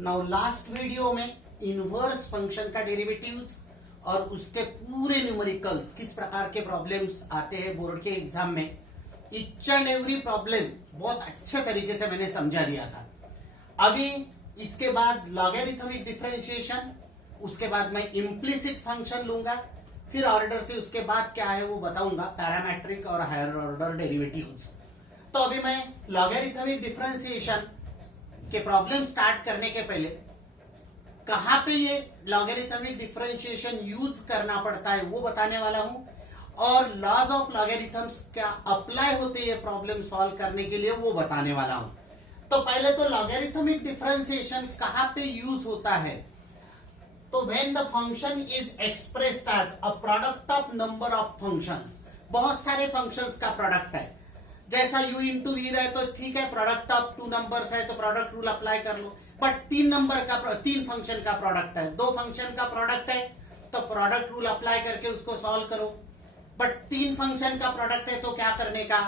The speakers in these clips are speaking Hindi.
नाउ लास्ट वीडियो में इनवर्स फंक्शन का डेरिवेटिव्स और उसके पूरे न्यूमेरिकल्स किस प्रकार के प्रॉब्लम्स आते हैं बोर्ड के एग्जाम में, ईच एंड एवरी प्रॉब्लम बहुत अच्छे तरीके से मैंने समझा दिया था। अभी इसके बाद लॉगरिथमिक डिफरेंशिएशन, उसके बाद मैं इम्प्लिसिट फंक्शन लूंगा, फिर ऑर्डर से उसके बाद क्या है वो बताऊंगा, पैरामेट्रिक और हायर ऑर्डर डेरिवेटिव्स। तो अभी मैं लॉगरिथमिक डिफरेंशिएशन के प्रॉब्लम स्टार्ट करने के पहले कहां पे ये लॉगरिथमिक डिफरेंशिएशन यूज करना पड़ता है वो बताने वाला हूं, और लॉज ऑफ लॉगरिथम्स क्या अप्लाई होते हैं प्रॉब्लम सॉल्व करने के लिए वो बताने वाला हूं। तो पहले तो लॉगरिथमिक डिफरेंशिएशन कहां पे यूज होता है, तो when the function is expressed as a product of number of functions, बहुत सारे फंक्शंस का प्रोडक्ट है। जैसा u इंटू वी रहे तो ठीक है, प्रोडक्ट ऑफ टू नंबर्स है तो प्रोडक्ट रूल अप्लाई कर लो। बट तीन फंक्शन का प्रोडक्ट है, दो फंक्शन का प्रोडक्ट है तो प्रोडक्ट रूल अप्लाई करके उसको सॉल्व करो। बट तीन फंक्शन का प्रोडक्ट है तो क्या करने का,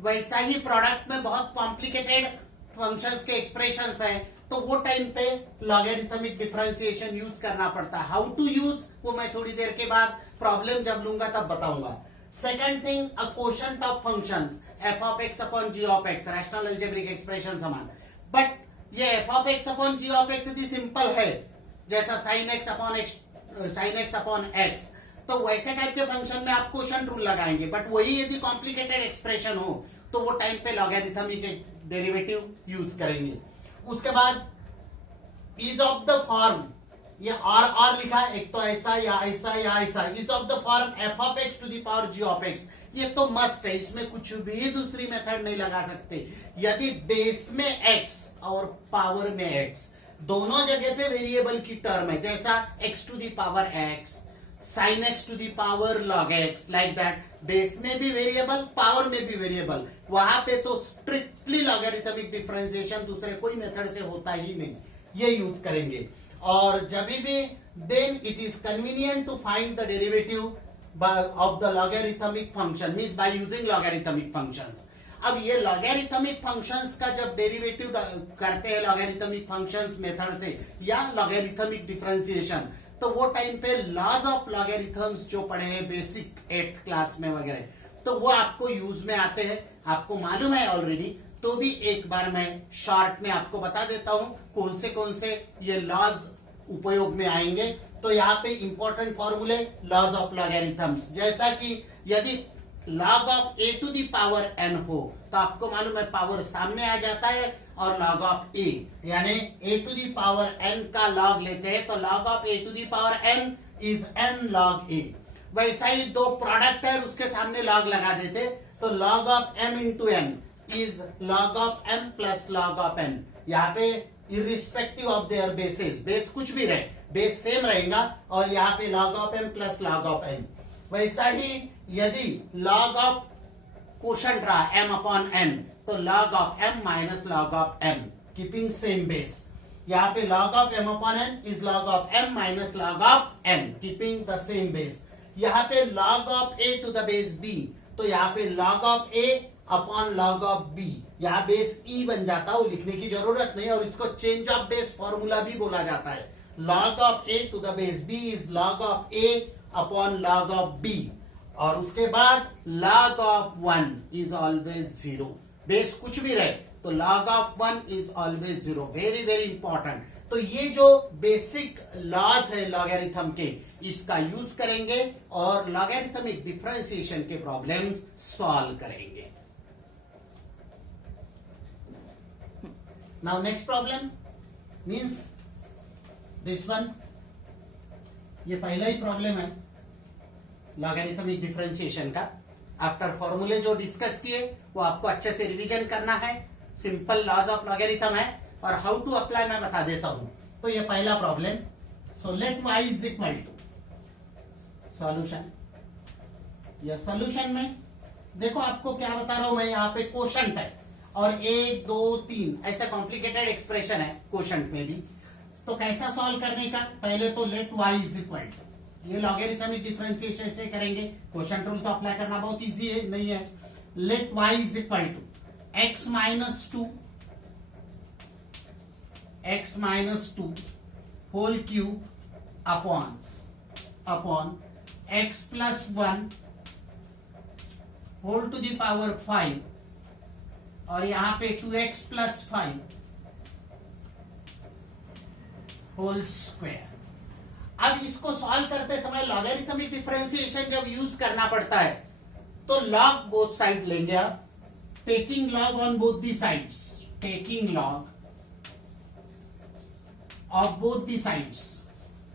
वैसा ही प्रोडक्ट में बहुत कॉम्प्लिकेटेड फंक्शंस के एक्सप्रेशंस है तो वो टाइम पे लॉगरिथमिक डिफरेंशिएशन यूज करना पड़ता है। हाउ टू यूज वो मैं थोड़ी देर के बाद प्रॉब्लम जब लूंगा तब बताऊंगा। Second thing, a quotient of functions f of x upon g of x, rational algebraic expression समान। बट ये f of x upon g of x यदि सिंपल है, जैसा साइन एक्स अपॉन एक्स, तो वैसे टाइप के फंक्शन में आप क्वोशंट रूल लगाएंगे। बट वही यदि कॉम्प्लिकेटेड एक्सप्रेशन हो तो वो टाइम पे लॉगरिथमिक डेरिवेटिव यूज करेंगे। उसके बाद इज ऑफ द फॉर्म, ये और लिखा है, एक तो ऐसा या ऐसा या ऐसा, is of the form f of x to the power g of x, ये तो मस्ट है, इसमें कुछ भी दूसरी मेथड नहीं लगा सकते। यदि बेस में x और पावर में x दोनों जगह पे वेरिएबल की टर्म है, जैसा x to the power x, sine x to the power log x, like that, base में भी वेरिएबल पावर में भी वेरिएबल, वहां पे तो स्ट्रिक्टली लॉगरिथमिक डिफरेंशिएशन दूसरे कोई मेथड से होता ही नहीं, ये यूज करेंगे। और जब भी then it is convenient to find the derivative of the logarithmic function, means by using logarithmic functions। अब ये logarithmic functions का जब डेरिवेटिव करते हैं logarithmic functions मेथड से या logarithmic differentiation, तो वो टाइम पे laws of logarithms जो पढ़े हैं बेसिक 8th क्लास में वगैरह, तो वो आपको यूज में आते हैं, आपको मालूम है ऑलरेडी, तो भी एक बार मैं शॉर्ट में आपको बता देता हूं कौन से ये लॉज उपयोग में आएंगे। तो यहाँ पे इंपॉर्टेंट फॉर्मूले लॉज ऑफ लॉगरिथम्स, जैसा कि यदि log of a to the power n हो तो आपको मालूम है पावर सामने आ जाता है, और लॉग ऑफ ए यानी a to the power n का लॉग लेते हैं तो log of a to the power n is n log a. वैसा ही दो प्रोडक्ट है उसके सामने लॉग लगा देते तो log of m into n is log of m plus log of n. यहाँ पे irrespective of their bases, base कुछ भी रहे, बेस सेम रहेगा, और यहाँ पे log of m plus log of n। वैसा ही यदि log ऑफ क्वोशंट रहा m अपॉन n तो log of m minus log of m, keeping same base. यहाँ पे log of m upon n is log of m minus log of m, keeping the same base. यहाँ पे log of a to the base b, तो यहाँ पे log of a upon log of b, यहाँ बेस e बन जाता है, वो लिखने की जरूरत नहीं, और इसको चेंज ऑफ बेस फॉर्मूला भी बोला जाता है। log of a to the base b is log of a upon log of b, और उसके बाद log of 1 is always 0, base कुछ भी रहे तो log of 1 is always 0, very very important. तो ये जो बेसिक लॉज है लॉगरिथम के, इसका यूज करेंगे और लॉगरिथमिक डिफरेंशिएशन के प्रॉब्लम सॉल्व करेंगे। Now next problem means this one, ये पहला ही प्रॉब्लम है लॉगरिथमिक डिफरेंशिएशन का। आफ्टर फॉर्मूले जो डिस्कस किए वो आपको अच्छे से रिवीजन करना है, सिंपल लॉज ऑफ लॉगरिथम है, और हाउ टू अप्लाई मैं बता देता हूं। तो ये पहला problem, so let y is equal to solution. या सॉल्यूशन में देखो आपको क्या बता रहा हूं मैं, यहाँ पे क्वोशंट है और 1 2 3 ऐसा कॉम्प्लिकेटेड एक्सप्रेशन है क्वोशंट में भी। तो कैसा सॉल्व करने का, पहले तो let y is equal to, ये लॉगरिथमिक डिफरेंशिएशन से करेंगे, क्वोशंट रूल तो अप्लाई करना बहुत इजी है नहीं है। Let y is equal to x minus 2 x minus two whole cube upon x plus one whole to the power 5 और यहां पे 2x प्लस 5 होल स्क्वायर। अब इसको सॉल्व करते समय लॉगरिथमिक डिफरेंशिएशन जब यूज करना पड़ता है तो लॉग बोथ साइड लेंगे आप, taking log on both the sides, taking log of both the sides,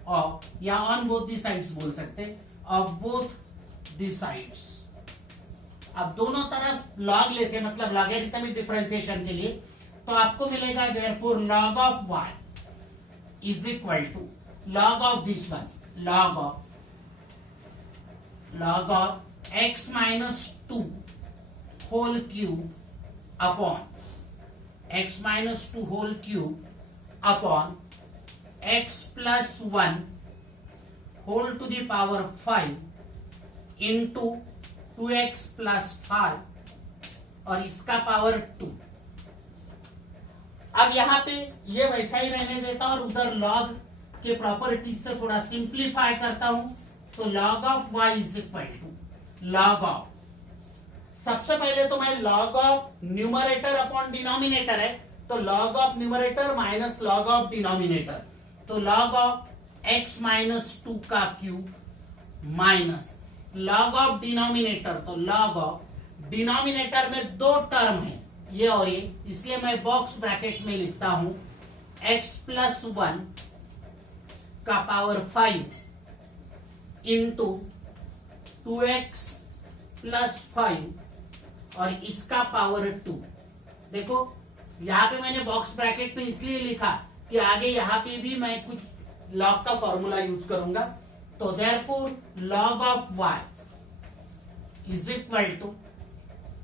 of या ऑन बोथ दी साइड्स बोल सकते, ऑफ बोथ दी साइड्स। अब दोनों तरफ लॉग लेते मतलब लॉगरिथमिक डिफरेंशिएशन के लिए, तो आपको मिलेगा therefore log of y is equal to log of this one, log of x minus 2 whole cube upon x minus 2 whole cube upon x plus 1 whole to the power 5 into 2x plus 5 और इसका पावर 2। अब यहां पे ये वैसा ही रहने देता और उधर लॉग के प्रॉपर्टीज से थोड़ा सिंप्लीफाई करता हूं, तो log of y is equal to log of, सबसे पहले तो मैं log of numerator upon denominator है, तो log of numerator minus log of denominator, तो लॉग ऑफ x माइनस 2 का cube minus log of denominator, तो लॉग ऑफ डिनोमिनेटर में दो टर्म है ये और ये, इसलिए मैं बॉक्स ब्रैकेट में लिखता हूं x प्लस 1 का पावर 5 इंटू 2x प्लस 5 और इसका पावर 2। देखो यहां पे मैंने बॉक्स ब्रैकेट में इसलिए लिखा कि आगे यहां पे भी मैं कुछ लॉग का फॉर्मूला यूज करूंगा, तो therefore log of y is equal to,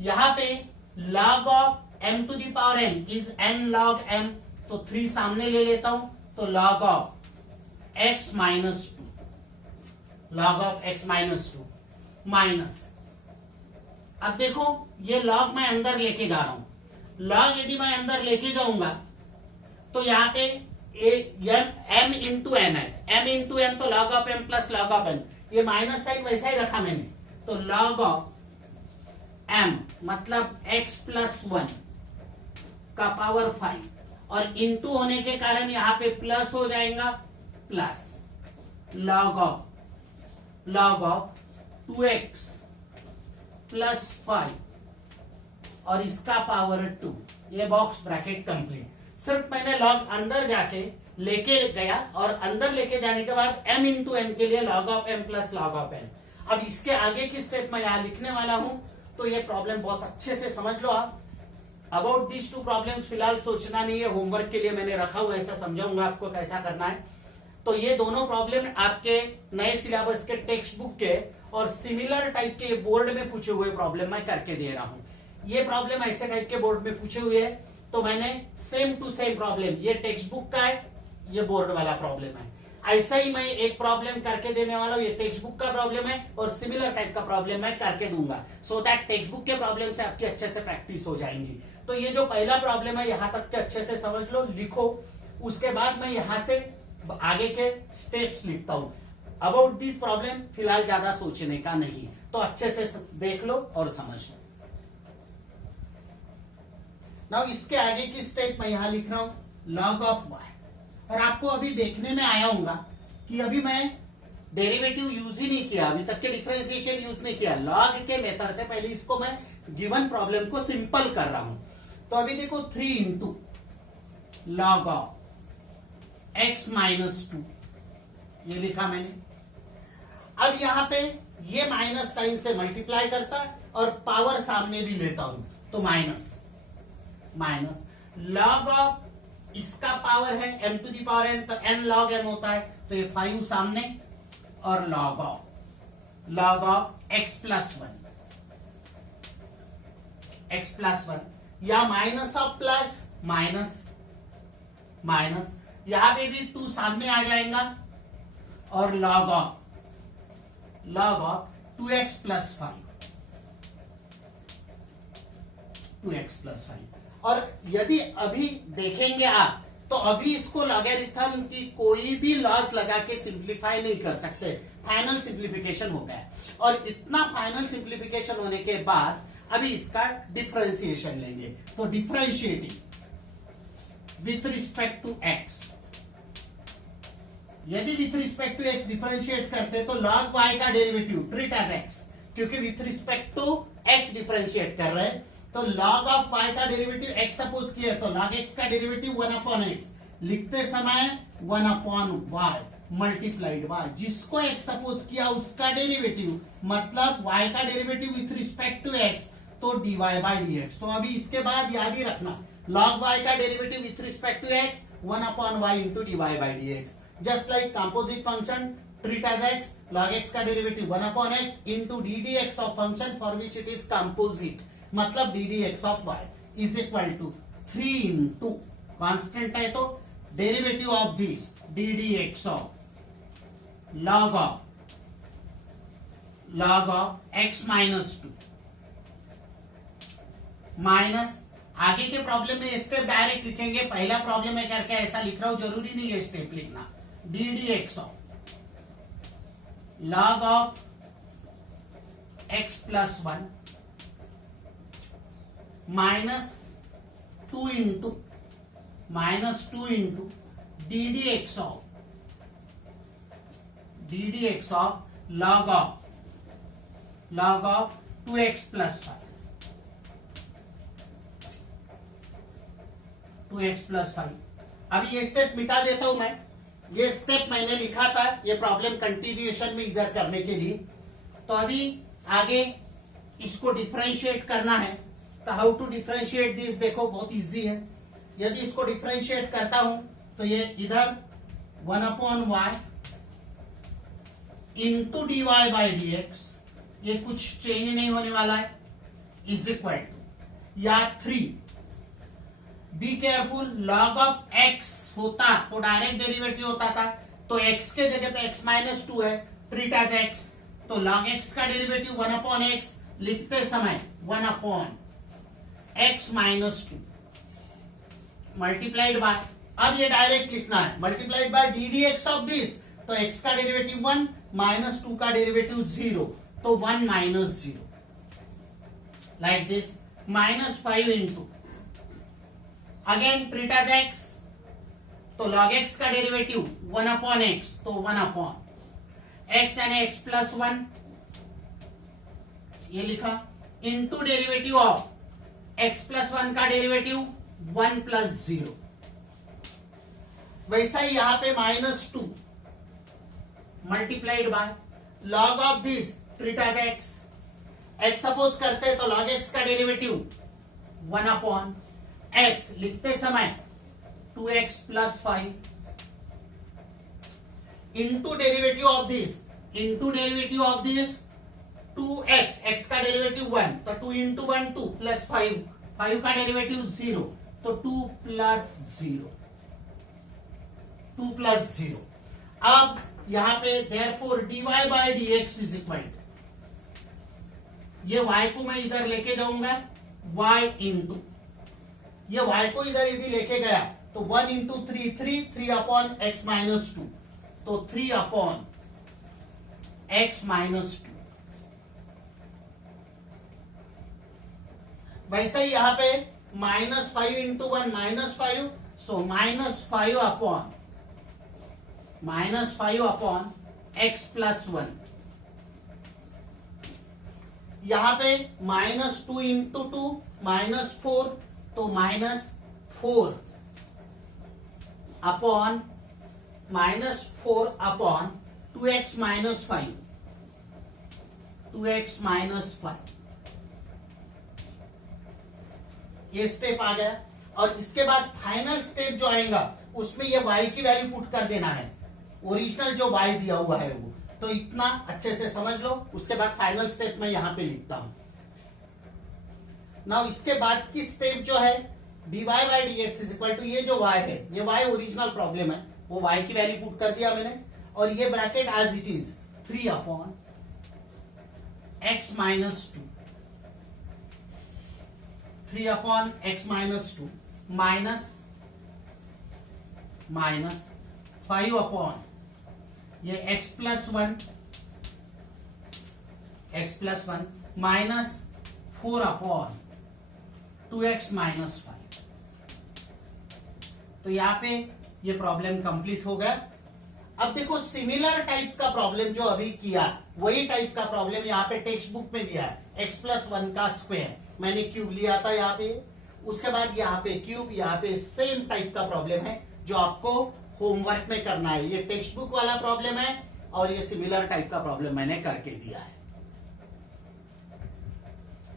यहां पे log of m to the power n is n log m, तो 3 सामने ले लेता हूं, तो log of x minus 2, log of x minus 2 minus, अब देखो ये लॉग मैं अंदर लेके जा रहा हूं, लॉग यदि मैं अंदर लेके जाऊंगा तो यहां पे m इंटू एन है, m इंटू एन तो log of m plus log of n, ये माइनस साइन वैसा ही रखा मैंने, तो लॉग ऑफ m मतलब x प्लस 1 का पावर 5 और इंटू होने के कारण यहां पे प्लस हो जाएगा, plus log of 2x plus 5 और इसका पावर 2, ये बॉक्स ब्रैकेट कंप्लीट। सिर्फ मैंने लॉग अंदर जाके लेके गया और अंदर लेके जाने के बाद m इंटू एन के लिए log of m plus log of n। अब इसके आगे की स्टेप मैं यहां लिखने वाला हूं, तो ये प्रॉब्लम बहुत अच्छे से समझ लो आप। अबाउट दिस टू प्रॉब्लम्स फिलहाल सोचना नहीं है, होमवर्क के लिए मैंने रखा हुआ, ऐसा समझाऊंगा आपको कैसा करना है। तो ये दोनों प्रॉब्लम आपके नए सिलेबस के टेक्स्ट बुक के और सिमिलर टाइप के बोर्ड में पूछे हुए प्रॉब्लम मैं करके दे रहा हूं। ये प्रॉब्लम ऐसे टाइप के बोर्ड में पूछे हुए है, तो मैंने सेम टू सेम प्रॉब्लम, ये टेक्स्ट बुक का है, ये बोर्ड वाला प्रॉब्लम है, ऐसा ही मैं एक प्रॉब्लम करके देने वाला हूं, ये टेक्स्ट बुक का प्रॉब्लम है और सिमिलर टाइप का प्रॉब्लम मैं करके दूंगा, सो दैट टेक्स्ट बुक के प्रॉब्लम से आपकी अच्छे से प्रैक्टिस हो जाएंगी। तो ये जो पहला प्रॉब्लम है यहां तक के अच्छे से समझ लो, लिखो, उसके बाद मैं यहां से आगे के स्टेप्स लिखता हूं। अबाउट दिस प्रॉब्लम फिलहाल ज्यादा सोचने का नहीं, तो अच्छे से देख लो और समझ लो। नाउ इसके आगे की स्टेप मैं यहां लिख रहा हूं, लॉग ऑफ y, और आपको अभी देखने में आया होगा कि अभी मैं डेरिवेटिव यूज ही नहीं किया, अभी तक के डिफरेंशिएशन यूज नहीं किया, लॉग के मेथड से पहले इसको मैं गिवन प्रॉब्लम को सिंपल कर रहा हूं। तो अभी देखो 3 into log of x minus 2, ये लिखा मैंने। अब यहां पे ये माइनस साइन से मल्टीप्लाई करता और पावर सामने भी लेता हूं, तो माइनस लॉग ऑफ इसका पावर है m to the power n, तो n log m होता है, तो ये 5 सामने और लॉग ऑफ x प्लस 1 या माइनस ऑफ प्लस माइनस यहां पे भी 2 सामने आ जाएगा और लॉग ऑफ 2x प्लस 5 और यदि अभी देखेंगे आप तो अभी इसको लॉगरिथम की कोई भी लॉज लगा के सिंप्लीफाई नहीं कर सकते, फाइनल सिंप्लीफिकेशन हो गया। और इतना फाइनल सिंप्लीफिकेशन होने के बाद अभी इसका डिफरेंशिएशन लेंगे। तो differentiating with respect to x, यदि with respect to x differentiate करते तो log y का डेरिवेटिव ट्रीट एज एक्स, क्योंकि with respect to x differentiate कर रहे हैं। तो log ऑफ y का डेरिवेटिव x सपोज किया तो log x का डेरिवेटिव 1 अपॉन x, लिखते समय 1 अपॉन y मल्टीप्लाइड y, जिसको x सपोज किया उसका डेरिवेटिव, मतलब y का derivative with respect to x तो dy बाय dx। तो अभी इसके बाद याद ही रखना log y का derivative with respect to x 1 upon y into dy by dx। Just like composite function treat as x, log x का derivative 1 upon x into d d x of function for which it is composite, मतलब d d x of y is equal to 3 into constant है तो derivative of this d d x of log of x minus 2 minus, आगे के प्रॉब्लम में स्टेप डायरेक्ट लिखेंगे, पहला प्रॉब्लम में करके ऐसा लिख रहा हूं, जरूरी नहीं है स्टेप लिखना। D d x of log of x plus 1 minus 2 into d d x of log of 2x plus 5, 2x plus 5। अब ये स्टेप मिटा देता हूं मैं, ये स्टेप मैंने लिखा था ये प्रॉब्लम कंटिन्यूएशन में इधर करने के लिए। तो अभी आगे इसको डिफरेंशिएट करना है। तो हाउ टू डिफरेंशिएट दिस, देखो बहुत इजी है। यदि इसको डिफरेंशिएट करता हूं तो ये इधर 1 upon y into d y by d x, ये कुछ चेंज नहीं होने वाला है, इज इक्वल टू या 3, be careful, log of x होता तो डायरेक्ट डेरिवेटिव होता था, तो x के जगह पे x माइनस 2 है, ट्रीट एज x, तो log x का डेरिवेटिव 1 अपॉन x, लिखते समय 1 upon x minus 2 multiplied by, अब ये डायरेक्ट लिखना है multiplied by d d x of this, तो x का डेरिवेटिव 1 माइनस 2 का डेरिवेटिव 0, तो 1 minus 0 like this, minus 5 into again treat as x, तो log x का डेरिवेटिव 1 अपॉन x, तो 1 अपॉन x यानी x प्लस 1 ये लिखा, into derivative of x plus 1 का डेरिवेटिव 1 प्लस 0। वैसा ही यहां पे minus 2 multiplied by log of this treat as x suppose करते तो log x का डेरिवेटिव 1 अपॉन x, लिखते समय 2x plus 5 into derivative of this 2x, x का डेरिवेटिव 1, तो 2 इंटू 1 2 प्लस 5 का डेरिवेटिव 0, तो 2 प्लस 0। अब यहां पे therefore dy by dx is equal, ये y को मैं इधर लेके जाऊंगा, y इंटू ये y को इधर यदि लेके गया तो 1 इंटू 3 अपॉन x माइनस 2, तो 3 अपॉन x माइनस 2। वैसे ही यहां पे minus 5 into 1 minus 5, so minus 5 upon x plus 1। यहां पे माइनस 2 इंटू 2 माइनस 4, तो माइनस 4 अपॉन 2x माइनस 5, ये स्टेप आ गया। और इसके बाद फाइनल स्टेप जो आएगा उसमें ये y की वैल्यू पुट कर देना है, ओरिजिनल जो y दिया हुआ है वो, तो इतना अच्छे से समझ लो। उसके बाद फाइनल स्टेप मैं यहां पे लिखता हूं। नाउ इसके बाद की स्टेप जो है dy by d x is equal to, ये जो y है, ये y ओरिजिनल प्रॉब्लम है, वो y की वैल्यू पुट कर दिया मैंने, और ये bracket as it is 3 upon x minus 2, 3 upon x minus 2 minus minus 5 upon ये x plus one minus 4 upon 2x minus 5। तो यहां पे ये प्रॉब्लम कंप्लीट हो गया। अब देखो सिमिलर टाइप का प्रॉब्लम जो अभी किया वही टाइप का प्रॉब्लम यहाँ पे टेक्स्ट बुक में दिया है। x प्लस 1 का स्क्वायर मैंने क्यूब लिया था यहाँ पे, उसके बाद यहाँ पे क्यूब, यहाँ पे सेम टाइप का प्रॉब्लम है जो आपको होमवर्क में करना है। ये टेक्स्ट बुक वाला प्रॉब्लम है और ये सिमिलर टाइप का प्रॉब्लम मैंने करके दिया है।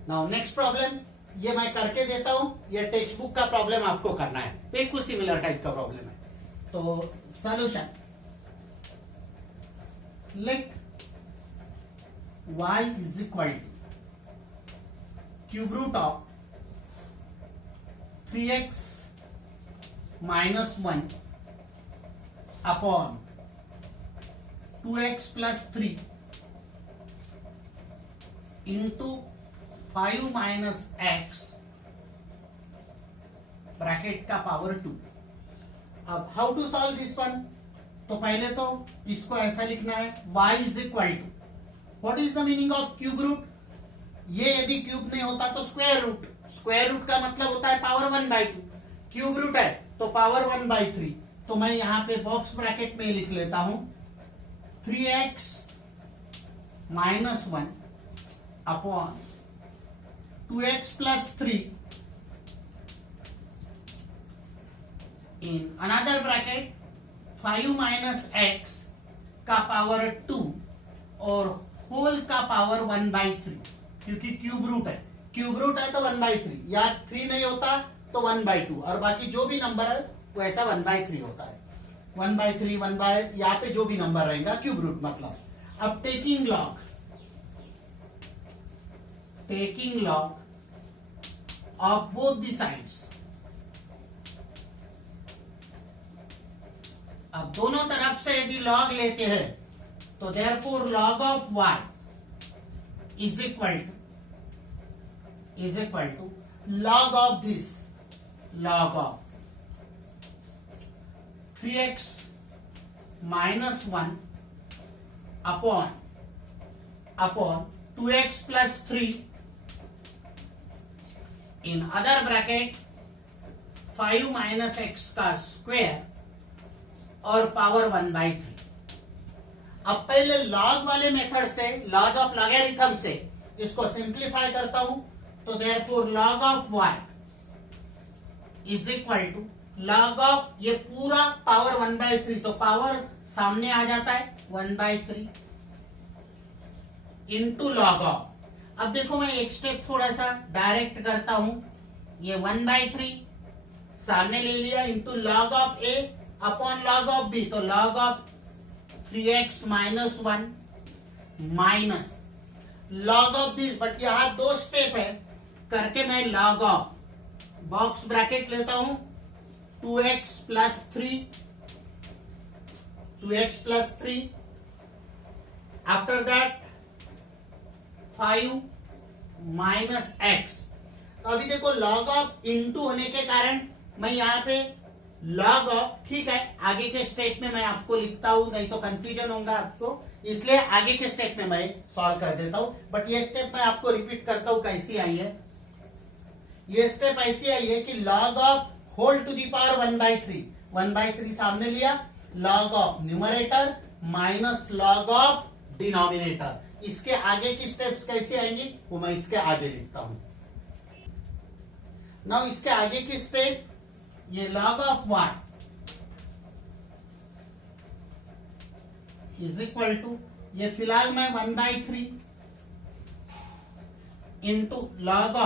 नाउ नेक्स्ट प्रॉब्लम ये मैं करके देता हूं, ये टेक्स्ट बुक का प्रॉब्लम आपको करना है, बिल्कुल सिमिलर टाइप का प्रॉब्लम है। तो solution, let y is equal to cube root of 3x minus 1 upon 2x plus 3 into 5 minus x bracket का पावर 2। अब how to solve this one? तो पहले तो इसको ऐसा लिखना है, y is equal to what is the meaning of cube root? ये यदि क्यूब नहीं होता तो स्क्वायर रूट, स्क्वायर रूट का मतलब होता है पावर 1/2। क्यूब रूट है तो पावर 1/3। तो मैं यहां पे बॉक्स ब्रैकेट में लिख लेता हूं 3x minus 1 upon 2x plus 3 in another bracket 5 minus x का पावर 2 और होल का पावर 1/3, क्योंकि क्यूब रूट है, क्यूब रूट है तो 1/3, या 3 नहीं होता तो 1/2, और बाकी जो भी नंबर है वो ऐसा 1/3 होता है। 1/3 यहाँ पे जो भी नंबर रहेगा क्यूब रूट मतलब। अब taking log of both the sides, अब दोनों तरफ से यदि लॉग लेते हैं तो therefore log of y is equal to log of this, log of 3x minus 1 upon 2x plus 3 in other bracket 5 minus x का स्क्वायर और पावर 1/3। अब पहले लॉग वाले मेथड से, लॉग ऑफ लॉगरिथम से इसको सिंप्लीफाई करता हूं, तो therefore log of y is equal to log of ये पूरा पावर 1/3, तो पावर सामने आ जाता है 1/3 इंटू लॉग ऑफ। अब देखो मैं एक स्टेप थोड़ा सा डायरेक्ट करता हूं, ये 1/3 सामने ले लिया into log of a upon log of b, तो log of 3x minus 1 minus log of this, but यहां 2 स्टेप है करके मैं लॉग ऑफ बॉक्स ब्रैकेट लेता हूं 2x plus 3 after that 5 minus x। तो अभी देखो लॉग ऑफ इंटू होने के कारण मैं यहां पे लॉग ऑफ, ठीक है आगे के स्टेप में मैं आपको लिखता हूं, नहीं तो कंफ्यूजन होगा आपको, इसलिए आगे के स्टेप में मैं सॉल्व कर देता हूं। बट ये स्टेप मैं आपको रिपीट करता हूं कैसी आई है। ये स्टेप ऐसी आई है कि log of whole to the power 1/3 सामने लिया, log of numerator minus log of denominator. इसके आगे की स्टेप्स कैसे आएंगी वो मैं इसके आगे लिखता हूं। नाउ इसके आगे की स्टेप, ये log of y is equal to, ये फिलहाल मैं 1/3 into log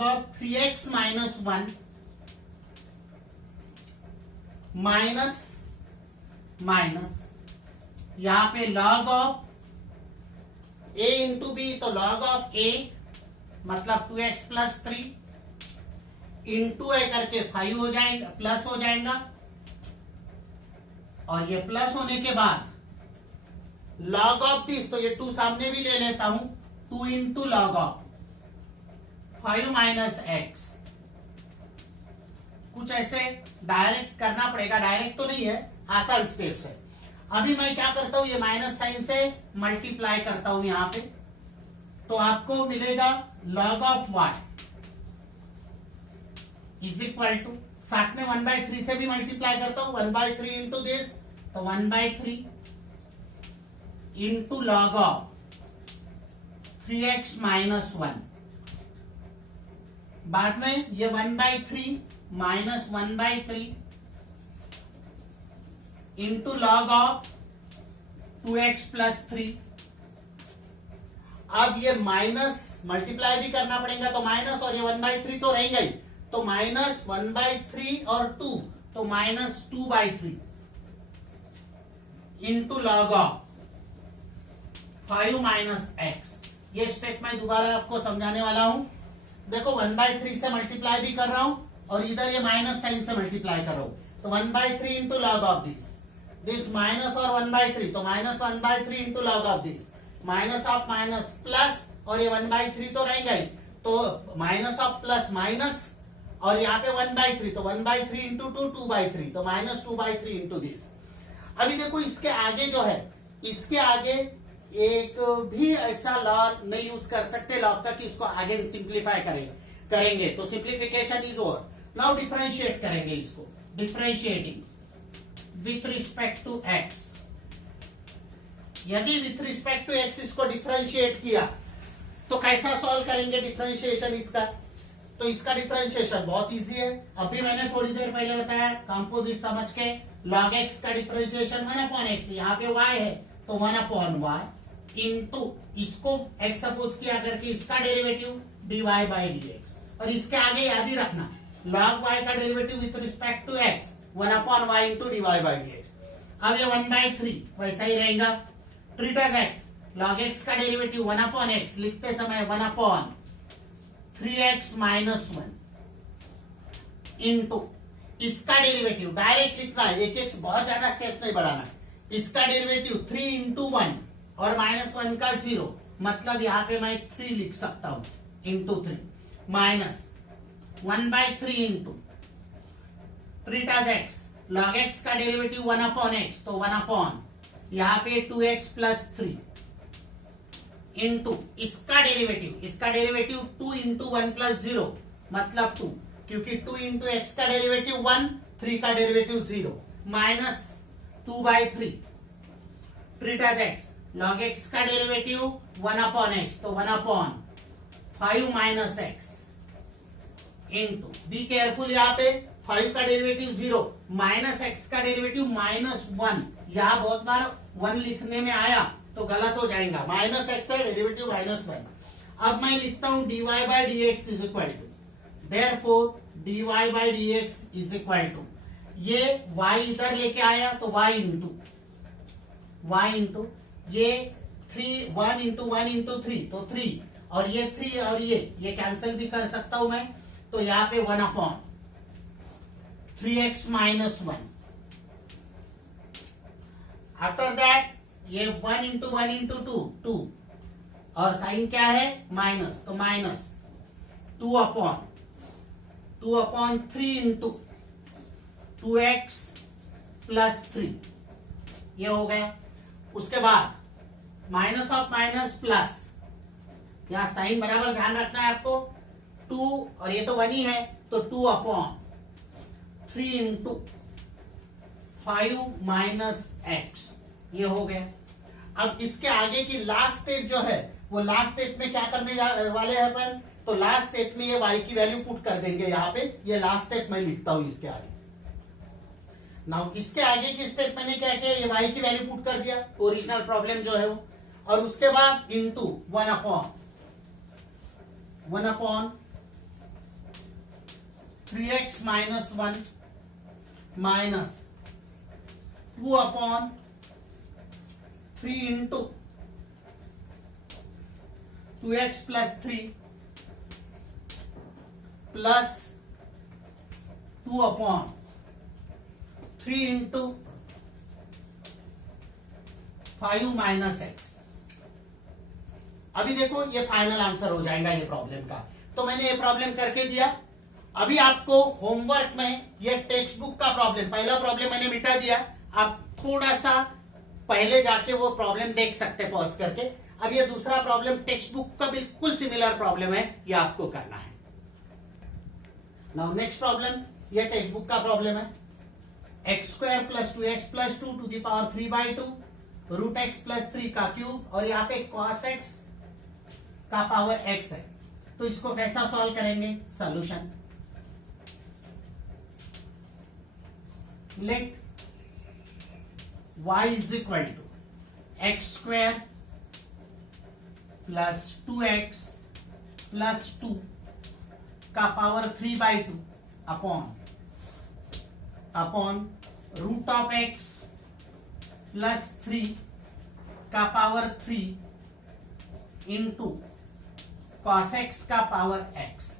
of 3x minus 1 minus यहां पे log of a into b, तो log ऑफ a मतलब 2x प्लस 3 इंटू ए करके 5 हो जाएगा, प्लस हो जाएगा, और ये प्लस होने के बाद लॉग ऑफ दिस, तो ये 2 सामने भी ले लेता हूं, 2 into log of 5 minus x कुछ ऐसे डायरेक्ट करना पड़ेगा, डायरेक्ट तो नहीं है, आसान स्टेप्स है। अभी मैं क्या करता हूं, ये माइनस साइन से मल्टीप्लाई करता हूं यहां पे, तो आपको मिलेगा log of y is equal to, साथ में 1/3 से भी मल्टीप्लाई करता हूं, 1/3 इंटू दिस, तो 1/3 into log of 3x minus 1, बाद में ये 1/3 minus 1/3 into log of 2x plus 3। अब ये माइनस मल्टीप्लाई भी करना पड़ेगा, तो माइनस और ये 1/3 तो रहेगा ही, तो माइनस 1/3 और 2, तो minus 2/3 into log of 5 minus x। ये स्टेप मैं दोबारा आपको समझाने वाला हूं। देखो 1/3 से मल्टीप्लाई भी कर रहा हूं और इधर ये माइनस साइन से मल्टीप्लाई कर रहा हूं, तो 1/3 into log of this minus और 1/3, तो minus 1/3 into log of this, minus of minus plus, और ये 1/3 तो रहेगा ही, तो माइनस ऑफ प्लस माइनस, और यहाँ पे 1/3, तो 1/3 इंटू 2 2/3, तो माइनस 2/3 इंटू दिस। अभी देखो इसके आगे जो है, इसके आगे एक भी ऐसा लॉ नहीं यूज कर सकते लॉ का कि इसको आगे सिंप्लीफाई करेंगे, तो simplification is over. Now differentiate करेंगे इसको, differentiating with respect to x. यदि विथ रिस्पेक्ट टू एक्स इसको डिफरेंशिएट किया तो कैसा सॉल्व करेंगे डिफरेंशिएशन इसका, तो इसका डिफरेंशिएशन बहुत इजी है। अभी मैंने थोड़ी देर पहले बताया, कंपोजिट समझ के log x का डिफरेंशिएशन 1/x, यहाँ पे y है तो 1/y इंटू इसको x सपोज किया करके इसका डेरिवेटिव dy/dx, और इसके आगे याद ही रखना log y का derivative with respect to x 1/y into dy/dx। अब ये 1/3 वैसा ही रहेगा, treat as x, log x का डेरिवेटिव 1/x, लिखते समय 1/3x माइनस 1 इंटू इसका डेरिवेटिव डायरेक्ट लिखना है, एक बहुत ज्यादा स्टेप नहीं बढ़ाना है, इसका डेरिवेटिव 3 इंटू 1 और माइनस 1 का 0, मतलब यहां पे मैं 3 लिख सकता हूं, into 3 minus 1/3 into treat as x, log x का डेरिवेटिव 1/x, तो 1/, यहां पे 2x प्लस 3 इंटू इसका डेरिवेटिव 2 इंटू 1 प्लस 0, मतलब 2, क्योंकि 2 इंटू एक्स का डेरिवेटिव 1, 3 का derivative 0, minus 2/3 treat as x, log x का डेरिवेटिव 1/x, तो 1/5 minus x into, be careful, यहाँ पे 5 का डेरिवेटिव 0, माइनस x का डेरिवेटिव -1, यहाँ बहुत बार 1 लिखने में आया तो गलत हो जाएगा, माइनस x है डेरिवेटिव -1। अब मैं लिखता हूं dy/dx is equal to, therefore dy/dx is equal to, ये y इधर लेके आया तो y इंटू ये 1 इंटू 1 इंटू 3, तो 3, और ये 3 और ये कैंसिल भी कर सकता हूं मैं, तो यहाँ पे 1/3x माइनस 1। आफ्टर दैट ये 1 इंटू 1 इंटू 2, और साइन क्या है माइनस, तो माइनस 2/3 इंटू 2x प्लस 3, ये हो गया। उसके बाद माइनस ऑफ माइनस प्लस, यहां साइन बराबर ध्यान रखना है आपको, 2 और ये तो 1 ही है, तो 2/3 इंटू 5 माइनस x, ये हो गया। अब इसके आगे की लास्ट स्टेप जो है, वो लास्ट स्टेप में क्या करने वाले हैं अपन, तो लास्ट स्टेप में ये y की वैल्यू पुट कर देंगे यहाँ पे, ये लास्ट स्टेप मैं लिखता हूं इसके आगे। नाउ इसके आगे की स्टेप मैंने क्या किया, ये y की वैल्यू पुट कर दिया, ओरिजिनल प्रॉब्लम जो है वो, और उसके बाद into 1/3x minus 1 minus 2/3 into 2x plus 3 plus 2/3 into 5 minus x। अभी देखो ये फाइनल आंसर हो जाएगा ये प्रॉब्लम का। तो मैंने ये प्रॉब्लम करके दिया। अभी आपको होमवर्क में ये टेक्स्ट बुक का प्रॉब्लम, पहला प्रॉब्लम मैंने मिटा दिया, आप थोड़ा सा पहले जाके वो प्रॉब्लम देख सकते हैं पॉज करके। अब ये दूसरा प्रॉब्लम टेक्स्ट बुक का बिल्कुल सिमिलर प्रॉब्लम है, ये आपको करना है। नाउ नेक्स्ट प्रॉब्लम, ये टेक्स्ट बुक का प्रॉब्लम है। X square plus 2x plus 2 to the power 3/2 root x plus 3 का क्यूब, और यहाँ पे cos x का पावर x है। तो इसको कैसा सॉल्व करेंगे? Solution, let y is equal to x square plus 2x plus 2 का power 3/2 upon root of x plus 3 का पावर 3 इंटू cos x का पावर x।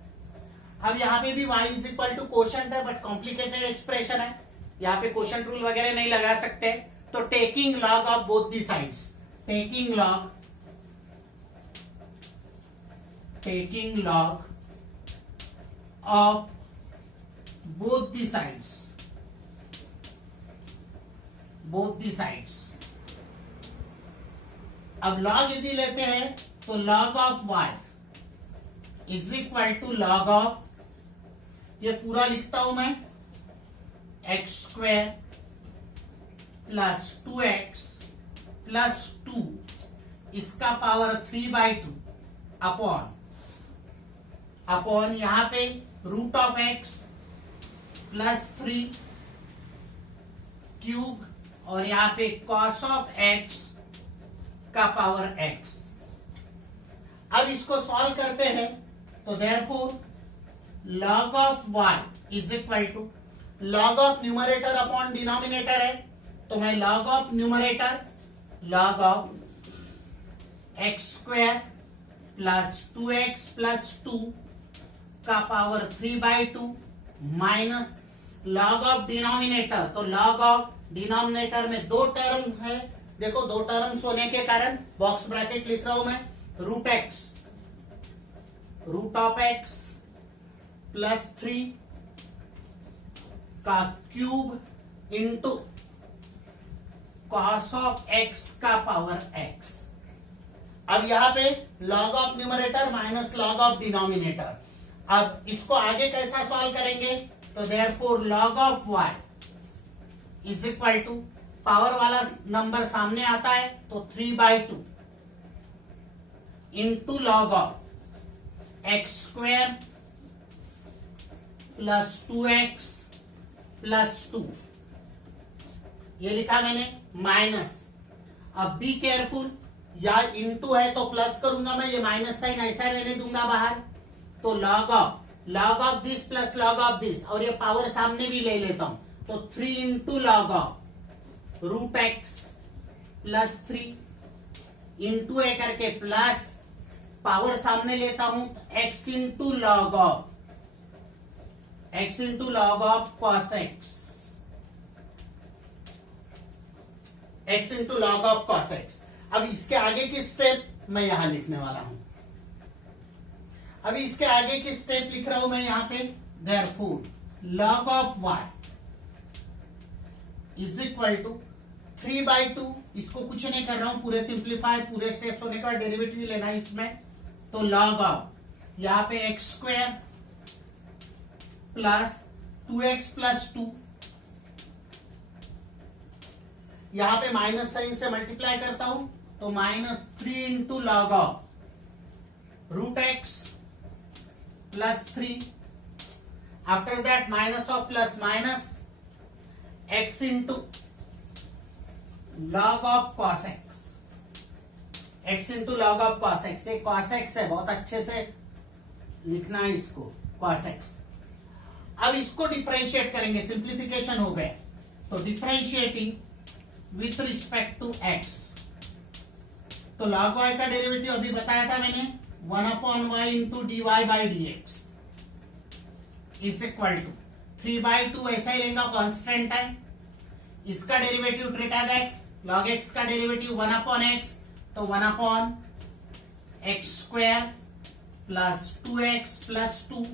अब यहां पे भी y is equal to quotient है, बट कॉम्प्लिकेटेड एक्सप्रेशन है, यहां पे कोशेंट रूल वगैरह नहीं लगा सकते। तो taking log of both the sides, taking log of both the sides, अब लॉग यदि लेते हैं तो log of y is equal to log of, ये पूरा लिखता हूं मैं, x square plus 2x plus 2 इसका पावर 3/2 अपॉन यहां पे root of x plus 3 cube, और यहां पे cos ऑफ x का पावर x। अब इसको सॉल्व करते हैं तो therefore log of y is equal to log of numerator upon denominator है, तो मैं log of numerator log of x square plus 2x plus 2 का power 3/2 minus log of denominator, तो log ऑफ डिनोमिनेटर में दो टर्म है, देखो दो टर्म्स होने के कारण बॉक्स ब्रैकेट लिख रहा हूं मैं, रूट ऑफ एक्स प्लस 3 का cube into cos of x का पावर x। अब यहां पे log of numerator minus log of denominator. अब इसको आगे कैसा सॉल्व करेंगे? तो therefore log of y is equal to, power वाला नंबर सामने आता है तो 3/2 into log of x square plus 2x plus 2, ये लिखा मैंने, माइनस, अब बी केयरफुल, या इंटू है तो प्लस करूंगा मैं, ये माइनस साइन ऐसा रहने दूंगा बाहर, तो log of this plus log of this, और ये पावर सामने भी ले लेता हूं, तो 3 into log of root x plus 3 into a करके प्लस, पावर सामने लेता हूं, x into log of cos x, x into log of cos x। अब इसके आगे की स्टेप मैं यहां लिखने वाला हूं, अभी इसके आगे की स्टेप लिख रहा हूं मैं यहां पे, therefore log of y is equal to 3/2, इसको कुछ नहीं कर रहा हूं, पूरे सिंप्लीफाई, पूरे स्टेप्स होने के बाद डेरिवेटिव लेना है इसमें, तो log ऑफ यहां पे x square plus 2x plus 2, यहां पे माइनस साइन से मल्टीप्लाई करता हूं तो -3 into log of root x plus 3, after that minus of plus minus x into log of cos x into log of cos x, ये cos x है, बहुत अच्छे से लिखना है इसको, cos x। अब इसको डिफरेंशिएट करेंगे, सिंप्लीफिकेशन हो गया, तो differentiating with respect to x, तो log y का डेरिवेटिव अभी बताया था मैंने, 1/y into dy/dx is equal to 3/2, ऐसा ही रहेगा, कांस्टेंट है, इसका derivative treat as x, log x का डेरिवेटिव 1/x, तो 1/x square plus 2x plus 2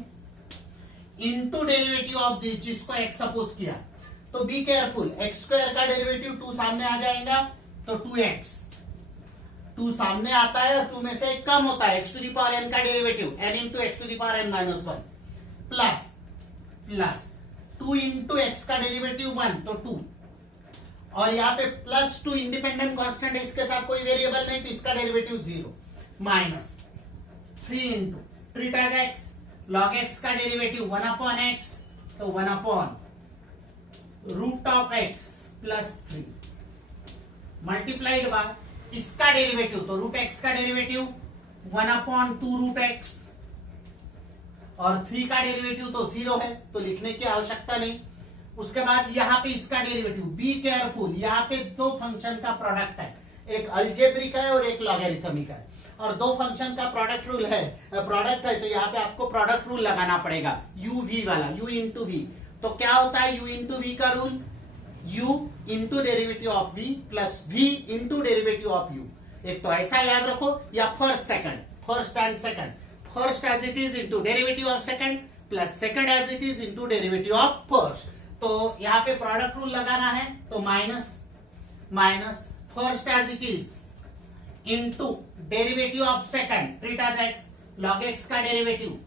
into derivative of this, जिसको एक्स सपोज किया। तो बी केयरफुल, एक्स स्क्वायर का डेरिवेटिव 2 सामने आ जाएगा तो 2x, 2 सामने आता है और 2 में से एक कम होता है, x to the power n का derivative n into x to the power n minus 1 plus 2 into x का डेरिवेटिव 1 तो 2, और यहाँ पे +2 इंडिपेंडेंट कांस्टेंट है, इसके साथ कोई वेरिएबल नहीं तो इसका derivative 0 minus 3 into treat x, log x का डेरिवेटिव 1 अपॉन एक्स तो 1 upon root of x plus 3 multiplied by इसका डेरिवेटिव तो रूट एक्स का डेरिवेटिव 1 अपॉन 2 रूट एक्स, और 3 का डेरिवेटिव तो 0 है तो लिखने की आवश्यकता नहीं। उसके बाद यहाँ पे इसका डेरिवेटिव, बी केयरफुल, यहाँ पे 2 फंक्शन का प्रोडक्ट है, एक अलजेब्रिक है और एक लॉगरिथमिक है, और 2 फंक्शन का प्रोडक्ट है तो यहाँ पे आपको प्रोडक्ट रूल लगाना पड़ेगा, यू वी वाला, यू इंटू वी। तो क्या होता है u इंटू वी का rule, u into derivative of v plus v into derivative of u। एक तो ऐसा याद रखो, या first and second, first as it is into derivative of second plus second as it is into derivative of first. तो यहाँ पे प्रोडक्ट रूल लगाना है तो minus first as it is into derivative of second treat as x, log x का डेरिवेटिव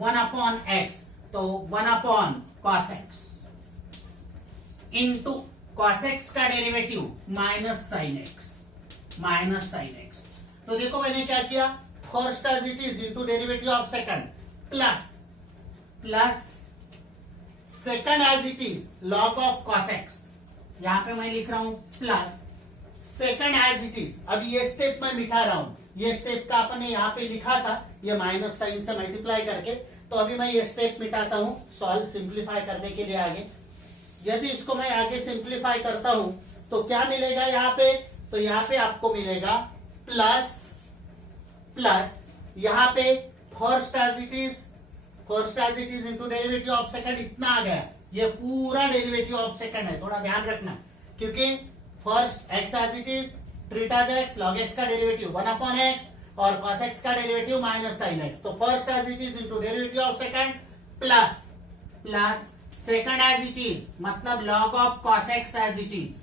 1 अपॉन एक्स तो 1 upon cos x into cos x का डेरिवेटिव माइनस साइन x। तो देखो मैंने क्या किया, first as it is into derivative of second plus second as it is log of cos x, यहां पे मैं लिख रहा हूं plus second as it is. अब ये स्टेप मैं मिटा रहा हूं, ये स्टेप का अपन ने यहाँ पे लिखा था, ये माइनस साइन से मल्टीप्लाई करके, तो अभी मैं ये स्टेप मिटाता हूं सॉल्व सिंप्लीफाई करने के लिए आगे। यदि इसको मैं आगे सिंप्लीफाई करता हूं तो क्या मिलेगा यहाँ पे, तो यहाँ पे आपको मिलेगा प्लस यहाँ पे first as it is into derivative of second इतना आ गया, ये पूरा डेरिवेटिव ऑफ सेकंड है, थोड़ा ध्यान रखना, क्योंकि first x as it is treat as x, log x का डेरिवेटिव 1 अपॉन एक्स और cos x का डेरिवेटिव माइनस साइन x। तो first as it is into derivative of second plus second as it is, मतलब log of cos x as it is,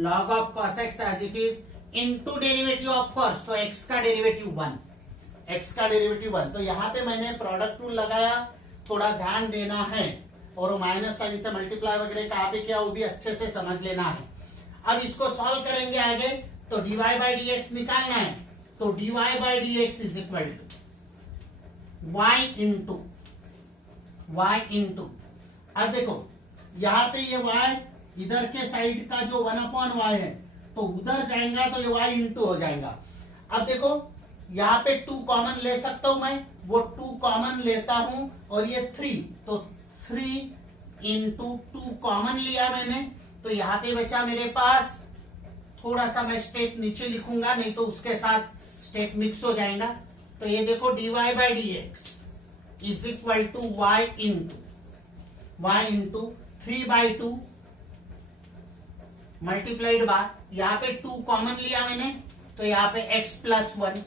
log of cos x as it is into derivative of first, तो x का डेरिवेटिव 1, तो यहाँ पे मैंने प्रोडक्ट रूल लगाया, थोड़ा ध्यान देना है, और वो माइनस साइन से मल्टीप्लाई वगैरह कहाँ पे किया वो भी अच्छे से समझ लेना है। अब इसको सॉल्व करेंगे आगे, तो dy बाई डी एक्स निकालना है, तो dy by d x is equal to y into, अब देखो यहाँ पे ये y इधर के साइड का जो 1 अपॉन y है तो उधर जाएगा तो ये y इंटू हो जाएगा। अब देखो यहाँ पे 2 कॉमन ले सकता हूं मैं, वो 2 कॉमन लेता हूं, और ये 3, तो 3 इंटू 2 कॉमन लिया मैंने, तो यहाँ पे बचा मेरे पास, थोड़ा सा मैं स्टेप नीचे लिखूंगा नहीं तो उसके साथ स्टेप मिक्स हो जाएगा। तो ये देखो dy by d x is equal to y into 3/2 multiplied by, यहाँ पे 2 कॉमन लिया मैंने तो यहाँ पे x प्लस 1,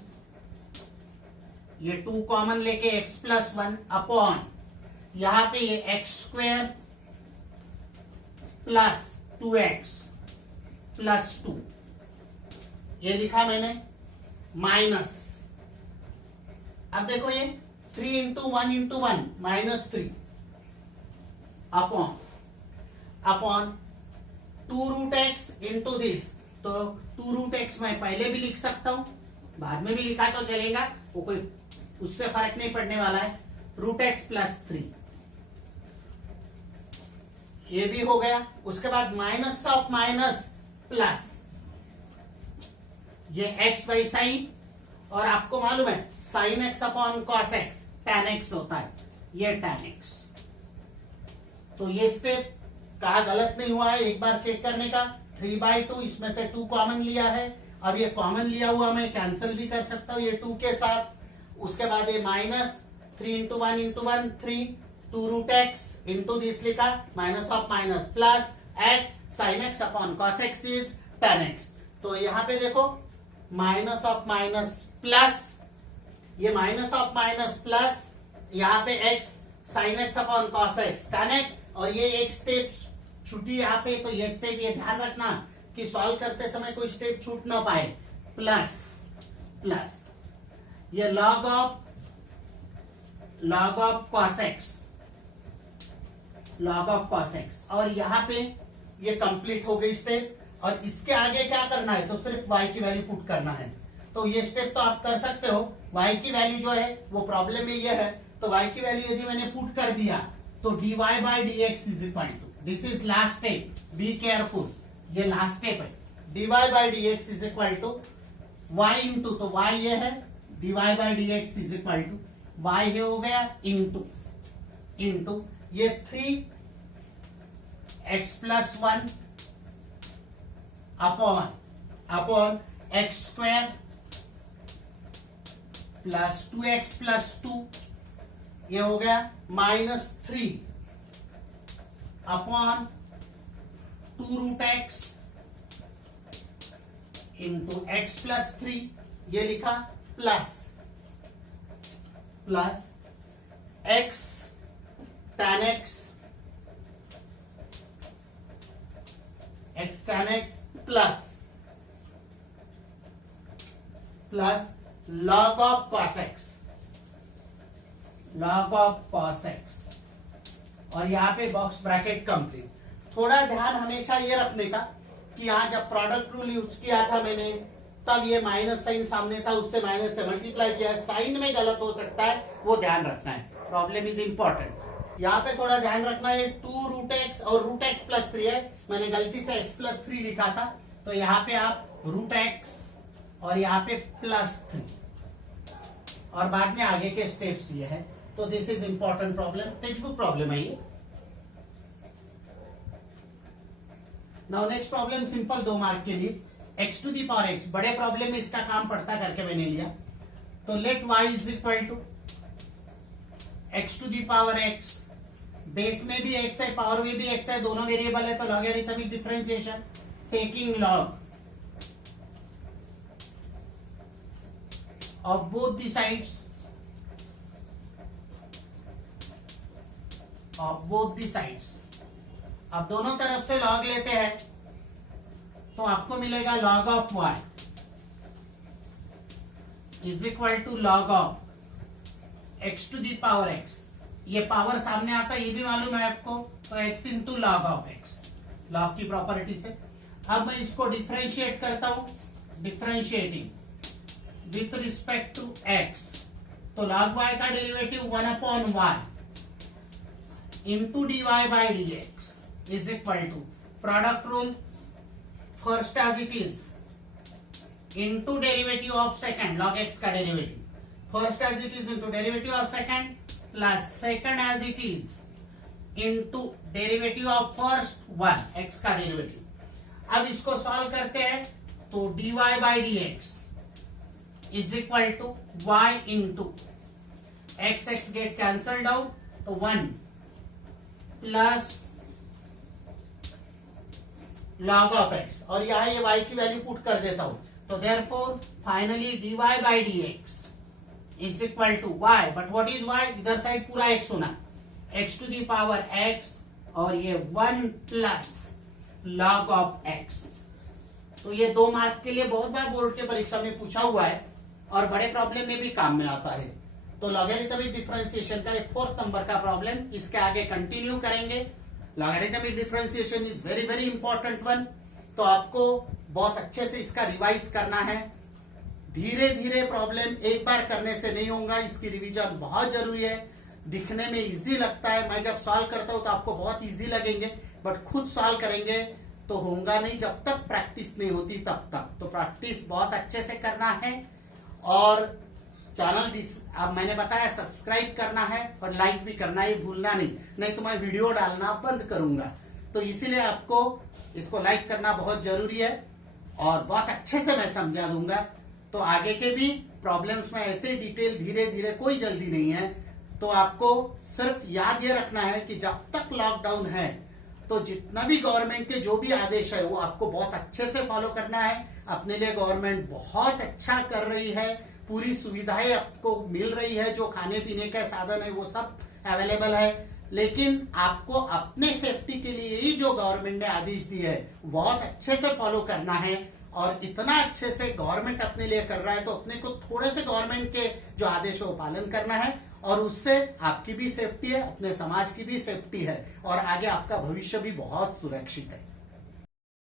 ये 2 कॉमन लेके x प्लस 1 अपॉन यहाँ पे ये x square plus 2x plus 2, ये लिखा मैंने माइनस। अब देखो ये 3 into 1 into 1 -3 upon 2 root x into this, तो 2 रूट एक्स मैं पहले भी लिख सकता हूं, बाद में भी लिखा तो चलेगा, वो कोई उससे फर्क नहीं पड़ने वाला है, रूट एक्स प्लस 3, ये भी हो गया। उसके बाद माइनस ऑफ माइनस प्लस, ये एक्स बाई साइन, और आपको मालूम है sign x upon cos x tan x होता है, ये tan x। तो ये स्टेप कहा गलत नहीं हुआ है, एक बार चेक करने का। 3/2, इसमें से 2 कॉमन लिया है, अब ये कॉमन लिया हुआ मैं कैंसिल भी कर सकता हूं ये 2 के साथ। उसके बाद ये minus 3 into 1 into 1 3, 2 root x into this लिखा, minus of minus plus x sine x upon cos x is tan x। तो यहां पे देखो माइनस ऑफ माइनस प्लस, ये माइनस ऑफ माइनस प्लस यहाँ पे x sin x अपॉन cos x tan x, और ये एक स्टेप छूटी यहाँ पे, तो ये स्टेप ये ध्यान रखना कि सॉल्व करते समय कोई स्टेप छूट ना पाए, प्लस प्लस ये log of cos x, log of cos x, और यहाँ पे ये कंप्लीट हो गई स्टेप। और इसके आगे क्या करना है, तो सिर्फ y की वैल्यू पुट करना है। तो ये स्टेप तो आप कर सकते हो, y की वैल्यू जो है वो प्रॉब्लम में ये है, तो y की वैल्यू यदि मैंने पुट कर दिया तो dy by dx is equal to, this is last step, be careful, ये लास्ट स्टेप है, dy by dx is equal to y into, तो y ये है, dy by dx is equal to y ये हो गया इंटू ये 3x plus 1 upon x square plus 2x plus 2, ये हो गया -3 upon 2 root x into x plus 3, ये लिखा plus x tan x plus log of cos x, और यहाँ पे बॉक्स ब्रैकेट कंप्लीट। थोड़ा ध्यान हमेशा ये रखने का कि यहाँ जब प्रोडक्ट रूल यूज किया था मैंने, तब ये माइनस साइन सामने था, उससे माइनस से मल्टीप्लाई किया है, साइन में गलत हो सकता है, वो ध्यान रखना है, प्रॉब्लम इज इंपॉर्टेंट। यहाँ पे थोड़ा ध्यान रखना है, 2 रूट एक्स और रूट एक्स प्लस 3 है, मैंने गलती से x प्लस 3 लिखा था, तो यहाँ पे आप रूट एक्स और यहाँ पे प्लस 3, और बाद में आगे के स्टेप्स ये है। तो this is important problem, text book problem है ये। Now next problem simple 2 mark के लिए, x to the power x, बड़े प्रॉब्लम में इसका काम पड़ता करके मैंने लिया। तो let y is equal to x to the power x, base में भी x है, पावर में भी x है, दोनों वेरिएबल है, तो logarithmic differentiation taking log of both the sides, अब दोनों तरफ से लॉग लेते हैं तो आपको मिलेगा log of y is equal to log of x to the power x, ये पावर सामने आता है, ये भी मालूम है आपको, तो x into log of x, log की प्रॉपर्टी से। अब मैं इसको डिफरेंशिएट करता हूं, differentiating with respect to x, तो log y का derivative 1 upon y into dy by dx is equal to product rule first as it is into derivative of second, log x का derivative first as it is into derivative of second plus second as it is into derivative of first 1 x का डेरिवेटिव। अब इसको सॉल्व करते हैं तो dy by dx is equal to y into x get cancelled out, तो 1 प्लस log ऑफ x, और यहां ये y की वैल्यू पुट कर देता हूं, तो therefore finally dy by dx is equal to y, but what is y, इधर साइड पूरा x होना, x to the power x, और ये 1 प्लस log ऑफ x। तो ये 2 मार्क के लिए बहुत बार बोर्ड के परीक्षा में पूछा हुआ है और बड़े प्रॉब्लम में भी काम में आता है। तो लॉगरिथमिक डिफरेंशिएशन का 4th नंबर का प्रॉब्लम, इसके आगे कंटिन्यू करेंगे। Logarithmic differentiation is very very important one, तो आपको बहुत अच्छे से इसका रिवाइज करना है। धीरे धीरे प्रॉब्लम एक बार करने से नहीं होगा, इसकी रिवीजन बहुत जरूरी है। दिखने में इजी लगता है, मैं जब सॉल्व करता हूं तो आपको बहुत इजी लगेंगे, बट खुद सॉल्व करेंगे तो होगा नहीं जब तक प्रैक्टिस नहीं होती तब तक। तो प्रैक्टिस बहुत अच्छे से करना है, और चैनल अब मैंने बताया सब्सक्राइब करना है और लाइक भी करना है, भूलना नहीं तो मैं वीडियो डालना बंद करूंगा। तो इसीलिए आपको इसको लाइक करना बहुत जरूरी है, और बहुत अच्छे से मैं समझा दूंगा। तो आगे के भी प्रॉब्लम्स में ऐसे डिटेल धीरे धीरे, कोई जल्दी नहीं है। तो आपको सिर्फ याद ये रखना है कि जब तक लॉकडाउन है तो जितना भी गवर्नमेंट के जो भी आदेश है वो आपको बहुत अच्छे से फॉलो करना है। अपने लिए गवर्नमेंट बहुत अच्छा कर रही है, पूरी सुविधाएं आपको मिल रही है, जो खाने पीने का साधन है वो सब अवेलेबल है। लेकिन आपको अपने सेफ्टी के लिए ही जो गवर्नमेंट ने आदेश दिए है बहुत अच्छे से फॉलो करना है। और इतना अच्छे से गवर्नमेंट अपने लिए कर रहा है तो अपने को थोड़े से गवर्नमेंट के जो आदेश है वो पालन करना है, और उससे आपकी भी सेफ्टी है, अपने समाज की भी सेफ्टी है, और आगे आपका भविष्य भी बहुत सुरक्षित है।